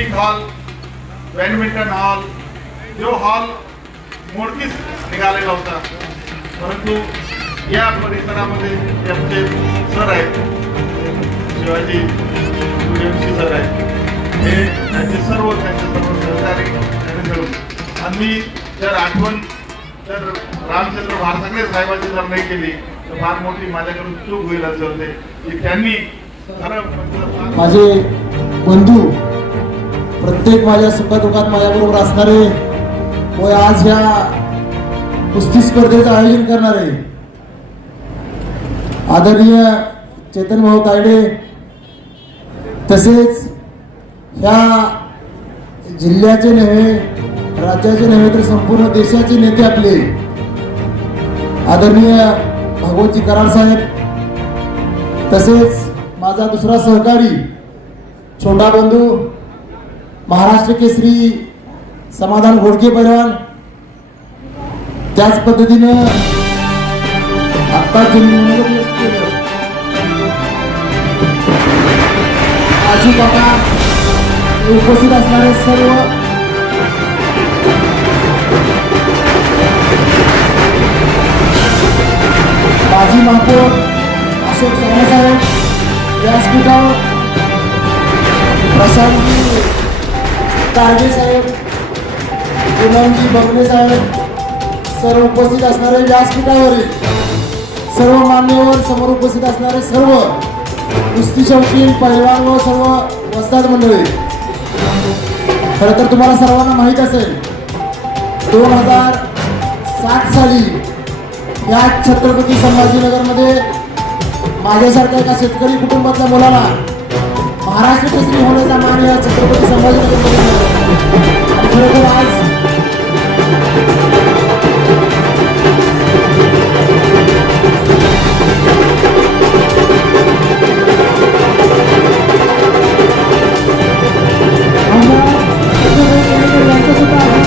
घेऊन hall badminton hall जो hall मोडकीच निघालेला होता. परंतु या परिसरामध्ये आमचे सर आहेत. शिवाजी सूर्यवंशी सर आहेत. हे त्यांचे सर्व त्यांचे सर्व सहकारी त्यांनी मिळून आम्ही जर आठवण जर रामचंद्र भारताकडे साहेबांची जर नाही केली तर फार मोठी माझ्याकडून चूक होईल असं होते. की त्यांनी खरं माझे बंधू प्रत्येक माझ्या सुखदुःखात माझ्याबरोबर असणारे व आज ह्या कुस्ती स्पर्धेचं आयोजन करणारे आदरणीय चेतन भाऊ तायडे तसेच ह्या जिल्ह्याचे नव्हे राज्याचे नव्हे तर संपूर्ण देशाचे नेते आपले आदरणीय भगवतजी कराड साहेब तसेच माझा दुसरा सहकारी छोटा बंधू महाराष्ट्र केसरी समाधान घोडके पैलवान त्याच पद्धतीनं आत्ता ज्यांनी मनोगत व्यक्त केलं. आजू काका हे उपस्थित असणारे सर्व माजी महापौर अशोक साहेब व्यासपीठावर प्रशांतजी तारगे साहेब पूनमजी बंगले साहेब सर्व उपस्थित असणारे व्यासपीठावरील सर्व मान्यवर समोर उपस्थित असणारे सर्व कुस्ती शौकीन पहिलवान व सर्व वस्ताद मंडळी. खरं तर तुम्हाला सर्वांना माहीत असेल दोन हजार सात साली या छत्रपती संभाजीनगरमध्ये माझ्यासारख्या एका शेतकरी कुटुंबातल्या मुलाला महाराष्ट्र केसरी होण्याचा मान या छत्रपती संभाजीनगरमध्ये आणि खरोखर आज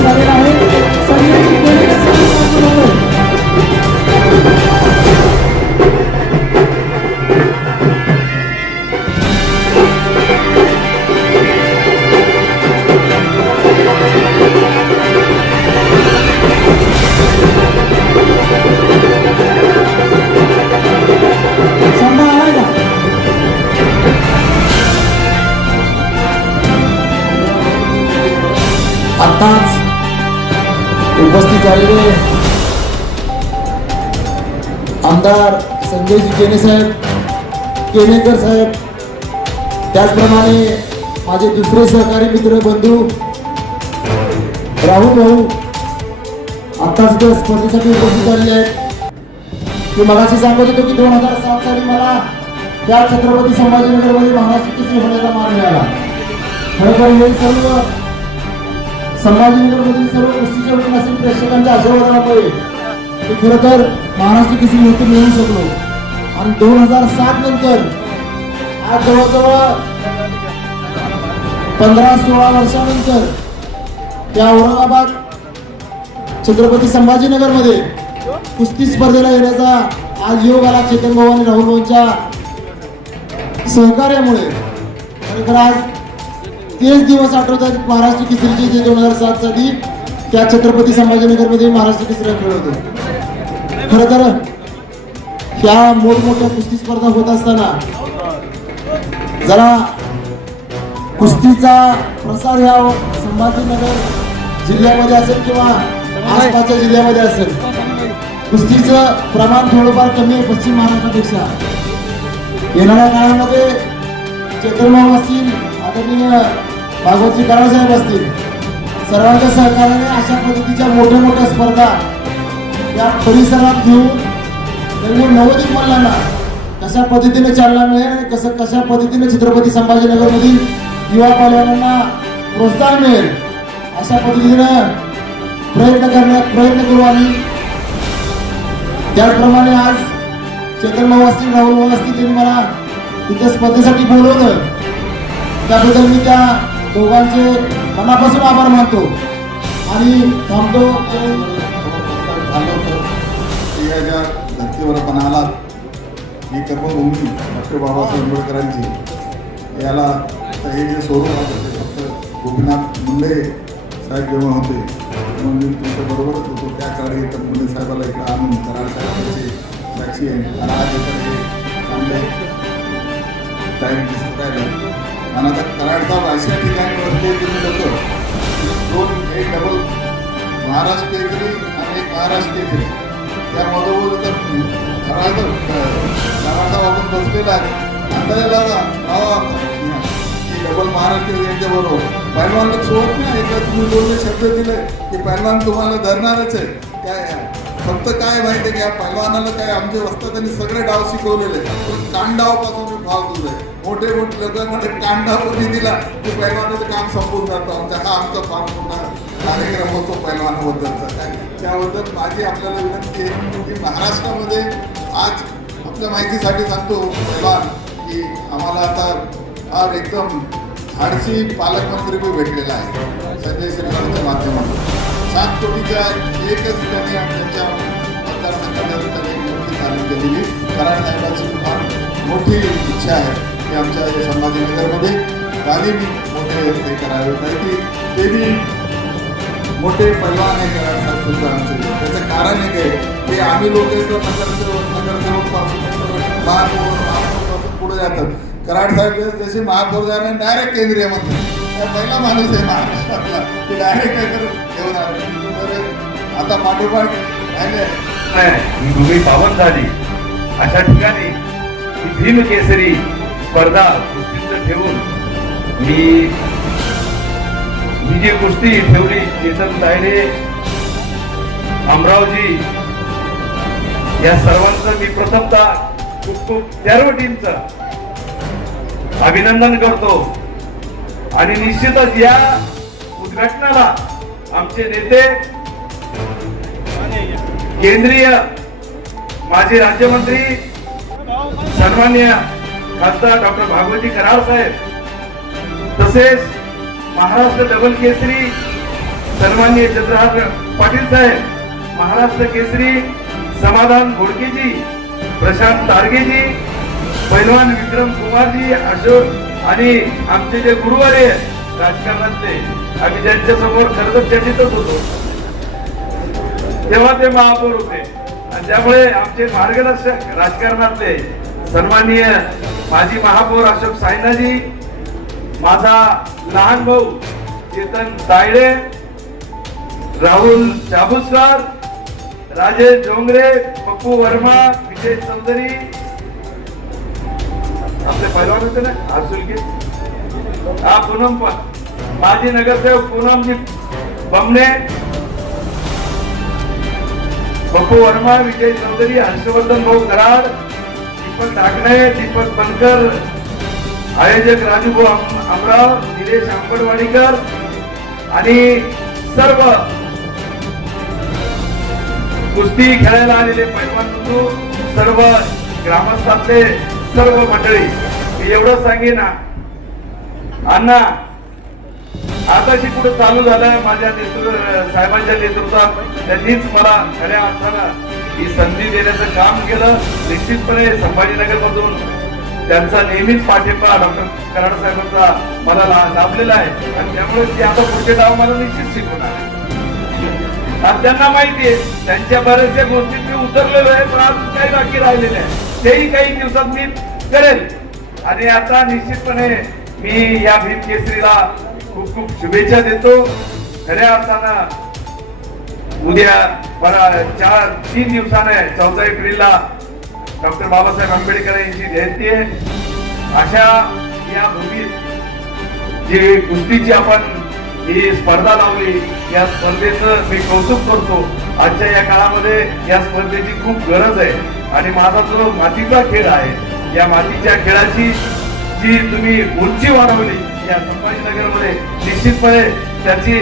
झालेलं आहे. सगळ्यांनी आत्ताच उपस्थित झालेले आमदार संजयजी केने साहेब केनेकर साहेब त्याचप्रमाणे माझे दुसरे सहकारी मित्र बंधू राहुल भाऊ आत्ताच इथं स्पर्धेसाठी उपस्थित झालेले आहेत मी मगाशी सांगत होतो की दोन हजार सात साली मला त्या छत्रपती संभाजीनगरमध्ये महाराष्ट्र होण्याचा मान मिळाला खरोखर हे सर्व संभाजीनगरमधील सर्व कुस्तीच्या असेल प्रेक्षकांच्या आशीर्वादामुळे मी खरं तर महाराष्ट्र केसरी मृत्यू मिळवू शकलो. आणि दोन हजार सात नंतर आज जवळजवळ पंधरा सोळा वर्षानंतर त्या औरंगाबाद छत्रपती संभाजीनगरमध्ये कुस्ती स्पर्धेला येण्याचा आज योग आला. चेतन भाऊ आणि राहुल भाऊंच्या सहकार्यामुळे. खरं आज तेच दिवस आठवतात महाराष्ट्र केसरीचे जे दोन हजार सात साली त्या छत्रपती संभाजीनगरमध्ये महाराष्ट्र केसरी खेळ होते. खरं तर ह्या मोठमोठ्या कुस्ती स्पर्धा होत असताना जरा कुस्तीचा प्रसार ह्या संभाजीनगर जिल्ह्यामध्ये असेल किंवा आसपासच्या जिल्ह्यामध्ये असेल कुस्तीचं प्रमाण थोडंफार कमी आहे पश्चिम महाराष्ट्रापेक्षा. येणाऱ्या काळामध्ये चेतनभाऊ असतील आदरणीय भागवतजी साहेब असतील. सर्वांच्या सहकार्याने अशा पद्धतीच्या मोठ्या मोठ्या स्पर्धा या परिसरात घेऊन त्यांनी नवोदित मल्लांना कशा पद्धतीने चालना मिळेल आणि कसं कशा पद्धतीने छत्रपती संभाजीनगरमधील युवा पालवानांना प्रोत्साहन मिळेल अशा पद्धतीनं प्रयत्न करण्यात प्रयत्न करू आम्ही. त्याचप्रमाणे आज चेतन भाऊ असतील राहुल भाऊ असतील त्यांनी मला तिथे स्पर्धेसाठी बोलवलं. त्याबद्दल मी त्या दोघांचे मनापासून आभार मानतो. आणि थांबतो. झालं होतं ज्या धर्तीवर आपण आलात ही कर्मभूमी डॉक्टर बाबासाहेब आंबेडकरांची याला हे जे स्वरूप होतं ते फक्त गोपीनाथ मुंडे साहेब जेव्हा होते म्हणून मी तुमच्याबरोबरच होतो. त्या काळी तर मुंडे साहेबाला इकडे आणून कराड साहेबांची साक्षी आहे. आणि आज इकडे चांगले टाईम दिसत राहिलं आणि आता कराडगाव अशा ठिकाणी तुम्ही लोक दोन एक डबल महाराष्ट्र केसरी आणि एक महाराष्ट्र केसरी. त्या तर कराडगाव कराडगाव आपण बसलेला आहे. अंदाजा लागा लावा की डबल महाराष्ट्र यांच्या बरोबर. पहिलवानला सोडत नाही एकदा तुम्ही दोन शब्द दिले. की पहिलवान तुम्हाला धरणारच आहे. काय फक्त काय माहिती आहे की या पहिलवानाला काय आमचे वस्ताद सगळे डाव शिकवलेले कांडावपासून कांडावापासून मी भाव दिले मोठे मोठे लोकांमध्ये म्हणजे कांडाव कोणी दिला की पहिलवानाचं काम संपून जातं. आमचा हा आमचा फार मोठा कार्यक्रम होतो पहिलवानाबद्दलचा काय त्याबद्दल माझी आपल्याला विनंती आहे की महाराष्ट्रामध्ये आज आपल्या माहितीसाठी सांगतो पहिलवान की आम्हाला आता हा एकदम धाडसी पालकमंत्री बी भेटलेला आहे. संजय श्रीरामच्या माध्यमातून. सात कोटीच्या एकच त्यांनी त्यांच्या मतदारसंघात त्यांनी मोठी तालीम केलेली कराड साहेबांची फार मोठी इच्छा आहे की आमच्या या संभाजीनगरमध्ये तालीम मोठे ते करावे. काय की ते बी मोठे पैलवान आहे करायला साहेब सुद्धा आमचे त्याचं कारण एक आहे की आम्ही लोक येतो नगरसेवक पुढे जातात. कराड साहेब जसे महापौर झाले डायरेक्ट केंद्रीय मंत्री. पहिला माणूस आहे महाराष्ट्रातला ते डायरेक्ट काय घेऊन आले आता पाठोपाठ राहिले. ही भूमी पावन झाली अशा ठिकाणी भीम केसरी स्पर्धा कुस्तीचं ठेवून मी ही जी कुस्ती ठेवली चेतन तायडे अमरावजी या सर्वांचं मी प्रथमतः खूप खूप सर्व टीमचं अभिनंदन करतो. आणि निश्चितच या उद्घाटनाला आमचे नेते केंद्रीय माजी राज्यमंत्री सन्मान्य खासदार डॉक्टर भागवती कराड साहेब तसेच महाराष्ट्र डबल केसरी सन्मान्य चंद्रहार पाटील साहेब महाराष्ट्र केसरी समाधान घोडकेजी प्रशांत तारगेजी पैलवान विक्रम कुमारजी अशोक आणि आमचे जे गुरुवार आहेत राजकारणातले आम्ही त्यांच्यासमोर खरं चर्चितच होतो. तेव्हा ते महापौर होते. आणि त्यामुळे आमचे मार्गदर्शक राजकारणातले सन्माननीय माजी महापौर अशोक सायनाजी माझा लहान भाऊ चेतन तायडे राहुल चाबुसकर राजेश डोंगरे पप्पू वर्मा विजय चौधरी आपले पैलवान होते ना आसुलके हा पूनम पण. माजी नगरसेवक पूनमजी बमणे. बप्पू वर्मा विजय चौधरी हर्षवर्धन भाऊ कराड दीपक ढाकणे दीपक बनकर आयोजक राजूभाऊ अम- अमराव निलेश आंबडवाडीकर आणि सर्व कुस्ती खेळायला आलेले पैलवान सर्व ग्रामस्थातले सर्व मंडळी मी एवढं सांगेन अण्णा आताशी कुठे चालू झालंय माझ्या नेतृत्व साहेबांच्या नेतृत्वात त्यांनीच मला खऱ्या अर्थानं ही संधी देण्याचं काम केलं. निश्चितपणे संभाजीनगर मधून त्यांचा नेहमीच पाठिंबा डॉक्टर कराड साहेबांचा मला लाभलेला आहे. आणि त्यामुळे ते आता पुढचे डाव मला निश्चित शिकवणार आहे. त्यांना माहिती आहे त्यांच्या बऱ्याचशा गोष्टी मी उतरलेलो आहे पण अजून काही बाकी राहिलेले आहे. तेही काही दिवसात मी करेल आणि आता निश्चितपणे मी या भीम केसरीला खूप खूप शुभेच्छा देतो. खऱ्या अर्थानं उद्या बरा चार तीन दिवसाने चौदा एप्रिलला डॉक्टर बाबासाहेब आंबेडकर यांची जयंती आहे. अशा या भूमीत जी कुस्तीची आपण ही स्पर्धा लावली. या स्पर्धेचं मी कौतुक करतो. आजच्या या काळामध्ये या स्पर्धेची खूप गरज आहे. आणि माझा जो मातीचा खेळ आहे या मातीच्या खेळाची जी तुम्ही उंची वाढवली या संभाजीनगरमध्ये निश्चितपणे त्याची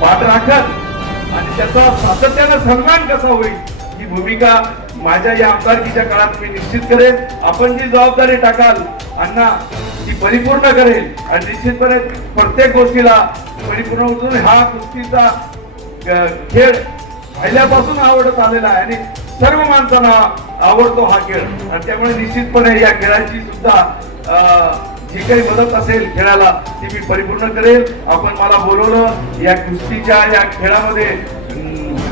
वाट राखत आणि त्याचा सातत्यानं सन्मान कसा होईल ही भूमिका माझ्या या आमदारकीच्या काळात मी निश्चित करेन. आपण जी जबाबदारी टाकाल अण्णा ती परिपूर्ण करेल. आणि निश्चितपणे प्रत्येक गोष्टीला परिपूर्ण होतो हा कुस्तीचा खेळ पहिल्यापासून आवडत आलेला आहे. आणि सर्व माणसांना आवडतो हा खेळ. आणि त्यामुळे निश्चितपणे या खेळाची सुद्धा अं, जी काही मदत असेल खेळाला ती मी परिपूर्ण करेल. आपण मला बोलवलं या कुस्तीच्या या खेळामध्ये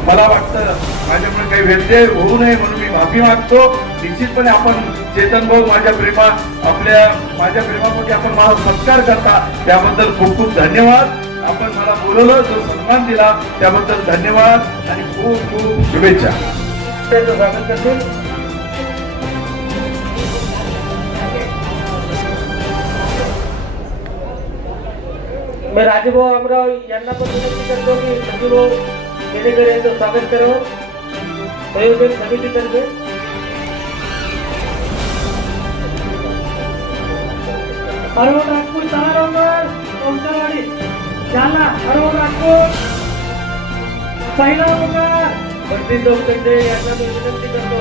मला वाटतं माझ्याकडे काही व्यत्यय होऊ नये म्हणून मी माफी मागतो. निश्चितपणे आपण चेतन भाऊ माझ्या प्रेमा आपल्या माझ्या प्रेमापोटी आपण मला सत्कार करता. त्याबद्दल खूप खूप धन्यवाद. आपण मला बोलवलं जो सन्मान दिला त्याबद्दल धन्यवाद आणि खूप खूप शुभेच्छा. स्वागत करतो. मी राजभाऊ अमराव यांना पण विनंती करतो की राजूभाऊ केलेकर यांचं स्वागत करावं संयोजन समितीतर्फे हरवण राजपूत सहा नंबर कौशलवाडी जालना हरवण राजपूत. पहिला नंबर बंटी चौकंडे यांना मी विनंती करतो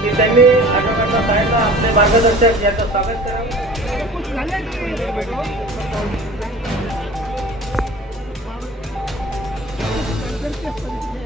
की त्यांनी आठवड्याला साहेबला आपले मार्गदर्शक यांचं स्वागत करावं. Gracias.